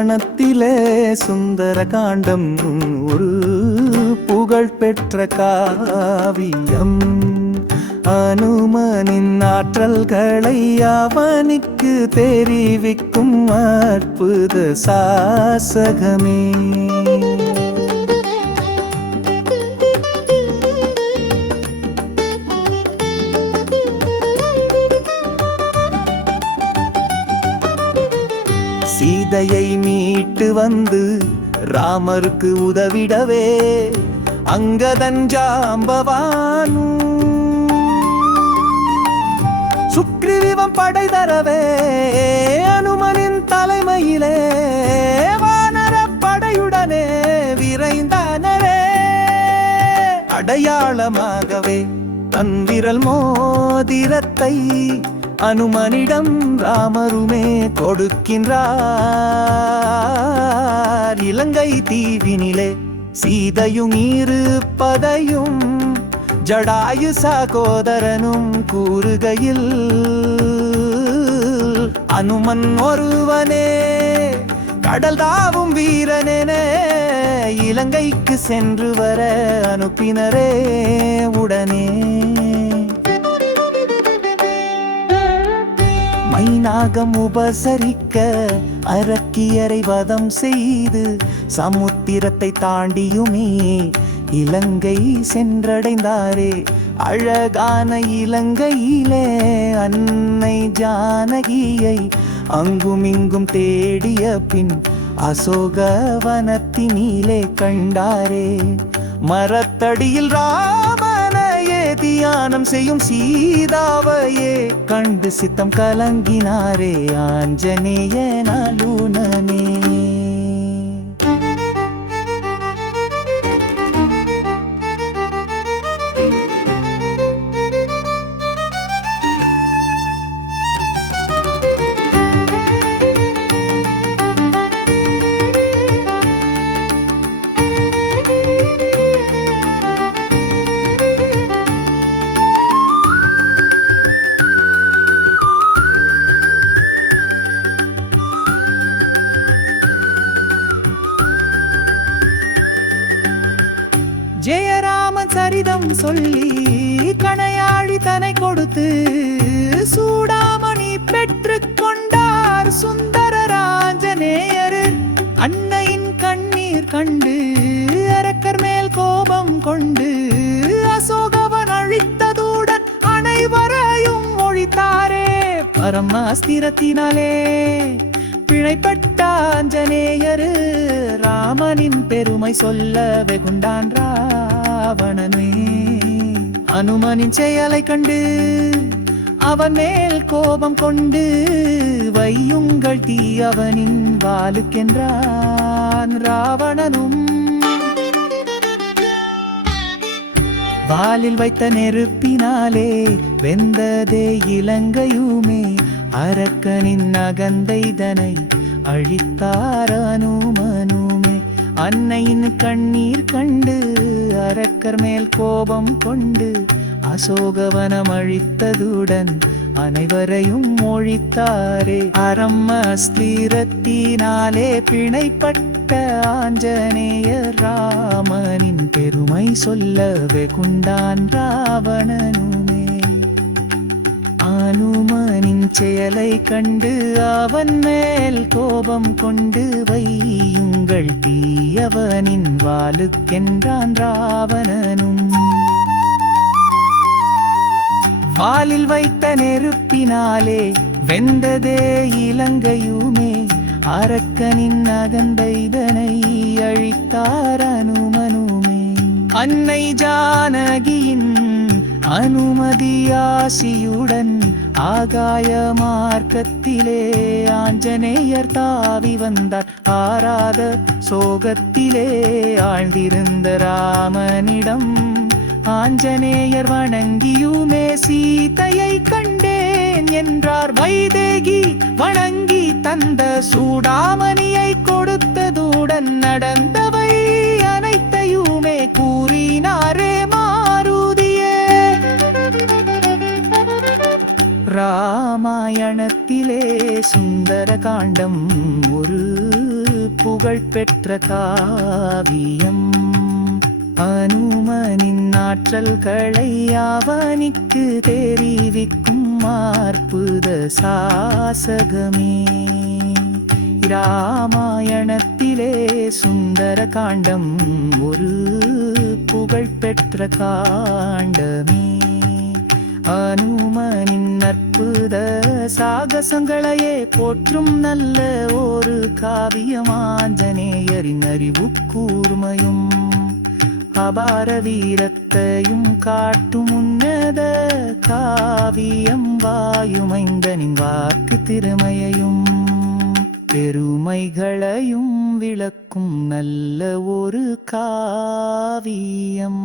ராமாயணத்திலே சுந்தர காண்டம் ஒரு புகழ் பெற்ற காவியம். அனுமனின் ஆற்றல்களை அவனுக்கு தெரிவிக்கும் அற்புத சாசகமே. சீதையை மீட்டு வந்து ராமருக்கு உதவிடவே அங்கதன் ஜாம்பவானும் சுக்ரீவம் படை தரவே அனுமனின் தலைமையிலே வானர படையுடனே விரைந்தனரே. அடையாளமாகவே தன் விரல் மோதிரத்தை அனுமனிடம் ராமருமே கொடுக்கின்றார். இலங்கை தீவினிலே சீதையும் இருப்பதையும் ஜடாயு சகோதரனும் கூறுகையில் அனுமன் ஒருவனே கடல் தாவும் வீரனென இலங்கைக்கு சென்று வர அனுப்பினரே உடனே. மைனாகம் உபசரிக்க அரக்கியரை வதம் செய்து சமுத்திரத்தை தாண்டியுமே இலங்கை சென்றடைந்தாரே. அழகான இலங்கையிலே அன்னை ஜானகியை அங்குமிங்கும் தேடிய பின் அசோகவனத்தினிலே கண்டாரே. மரத்தடியில் ராமனையே தியானம் செய்யும் சீதாவையே கண்டு சித்தம் கலங்கினாரே ஆஞ்சநேய நலுனனே. ஜெயராமன் சரிதம் சொல்லி கணையாழி தனை கொடுத்து சூடாமணி பெற்று கொண்டார் சுந்தர ஆஞ்சநேயர். அன்னையின் கண்ணீர் கண்டு அரக்கர் மேல் கோபம் கொண்டு அசோகவன் அழித்ததுடன் அனைவரையும் ஒழித்தாரே. பரமாஸ்திரத்தினாலே பிழைப்பட்ட ஆஞ்சநேயர் ராமனின் பெருமை சொல்ல வெகுண்டான் ராவணனே. அனுமனின் செயலை கண்டு அவன் மேல் கோபம் கொண்டு வையுங்கள் தீ அவனின் வாளுக்கென்றான் ராவணனும். வாலில் வைத்த நெருப்பினாலே வெந்ததே இலங்கையுமே. அரக்கனின் அகந்தைதனை அழித்தார் அனுமனுமே. அன்னையின் கண்ணீர் கண்டு அரக்கர் மேல் கோபம் கொண்டு அசோகவனம் அழித்ததுடன் அனைவரையும் ஒழித்தாரே. அரம்மஸ்திரத்தினாலே பிணைப்பட்ட ஆஞ்சநேயர் ராமனின் பெருமை சொல்ல வெகுண்டான் ராவணனுமே. அனுமனின் செயலை கண்டு அவன் மேல் கோபம் கொண்டு வையுங்கள் தீயவனின் வாளுக்கென்றான் ராவணனும். வாலில் வைத்த நெருப்பினாலே வெந்ததே இலங்கையுமே. அரக்கனின் அகந்தைதனை அழித்தார் அனுமனுமே. அன்னை ஜானகியின் அனுமதியாசியுடன் ஆகாய மார்க்கத்திலே ஆஞ்சநேயர் தாவி வந்தார். ஆராத சோகத்திலே ஆழ்ந்திருந்த ராமனிடம் ஆஞ்சநேயர் வணங்கியுமே சீதையை கண்டேன் என்றார். வைதேகி வணங்கி தந்த சூடாமணியை கொடுத்ததுடன் நடந்தவை அனைத்தையுமே கூறினாரே மாருதியே. ராமாயணத்திலே சுந்தர காண்டம் ஒரு புகழ்பெற்ற காவியம். அனுமனின் ஆற்றல்களை அவனிக்கு தெரிவிக்கும் அற்புத சாசகமே. இராமாயணத்திலே சுந்தர காண்டம் ஒரு புகழ்பெற்ற காண்டமே. அனுமனின் அற்புத சாகசங்களையே போற்றும் நல்ல ஒரு காவியம். ஆஞ்சநேயரின் அறிவு கூர்மையும் அபார வீரத்தையும் காட்டும் உன்னத காவியம். வாயுமைந்தனின் வாக்கு திறமையையும் பெருமைகளையும் விளக்கும் நல்ல ஒரு காவியம்.